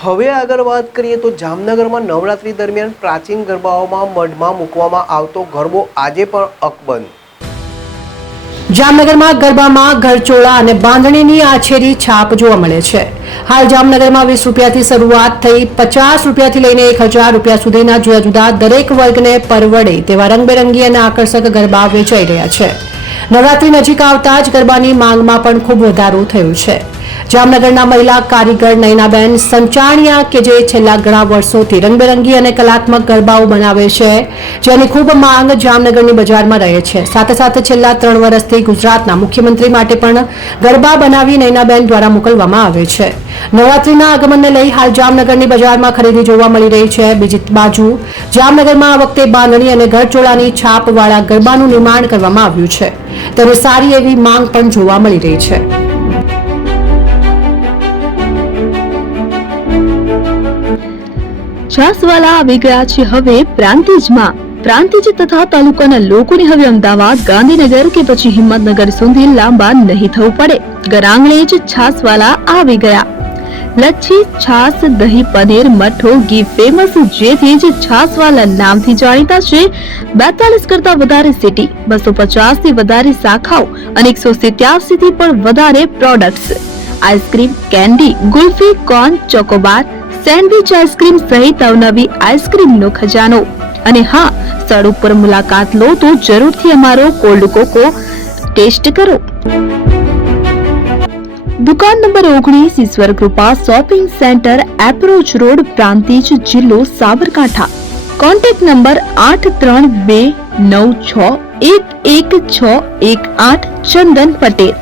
હવે આગળ વાત કરીએ તો જામનગરમાં નવરાત્રી દરમિયાન પ્રાચીન ગરબાઓમાં મઢમાં મૂકવામાં આવતો ગરબો આજે પણ અકબંધ। જામનગરમાં ગરબામાં ગરચોળા અને બાંધણીની આછેરી છાપ જોવા મળે છે। હાલ જામનગરમાં 20 રૂપિયાથી શરૂઆત થઈ 50 રૂપિયાથી લઈને 1000 રૂપિયા સુધીના જુદા જુદા દરેક વર્ગને પરવડે તેવા રંગબેરંગી અને આકર્ષક ગરબા વેચાઈ રહ્યા છે। નવરાત્રી નજીક આવતા જ ગરબાની માંગમાં પણ ખૂબ વધારો થયો છે। જામનગરના મહિલા કારીગર નયનાબેન સંચાણિયા કે જે છેલ્લા ઘણા વર્ષોથી રંગબેરંગી અને કલાત્મક ગરબાઓ બનાવે છે, જેની ખૂબ માંગ જામનગરની બજારમાં રહે છે। સાથે સાથે છેલ્લા 3 વર્ષથી ગુજરાતના મુખ્યમંત્રી માટે પણ ગરબા બનાવી નયનાબેન દ્વારા મોકલવામાં આવે છે। નવરાત્રીના આગમનને લઈ હાલ જામનગરની બજારમાં ખરીદી જોવા મળી રહી છે। બીજી બાજુ જામનગરમાં આ વખતે બાંધણી અને ગરચોળાની છાપવાળા ગરબાનું નિર્માણ કરવામાં આવ્યું છે, તેને સારી એવી માંગ પણ જોવા મળી રહી છે। છાસવાલા આવી ગયા છે હવે પ્રાંતિજમાં। પ્રાંતિજ તથા તાલુકાના લોકોને હવે અમદાવાદ, ગાંધીનગર કે પછી હિંમતનગર સુધી લાંબા નહીં થવું પડે। ઘરાંગણે જ છાસવાલા આવી ગયા। લચ્છી, છાસ, દહીં, પનીર, મઠ્ઠો, ઘી ફેમસ, જેથી જ છાસવાલા નામથી જાણીતા છે। 42 કરતા વધારે સિટી, 250 થી વધારે શાખાઓ અને 187 થી પણ વધારે products. Ice cream, candy, kulfi, corn, Chocobar, sandwich ice cream સહિત અવનવી આઈસ્ક્રીમનો ખજાનો। અને હા, સ્થળ ઉપર મુલાકાત લો તો જરૂરથી અમારો કોલ્ડ કોકો ટેસ્ટ કરો। દુકાન number 19, Ishwar Krupa shopping centre, approach road, Prantij, જિલ્લો સાબરકાંઠા। Contact number 8329611618 Chandan Patel.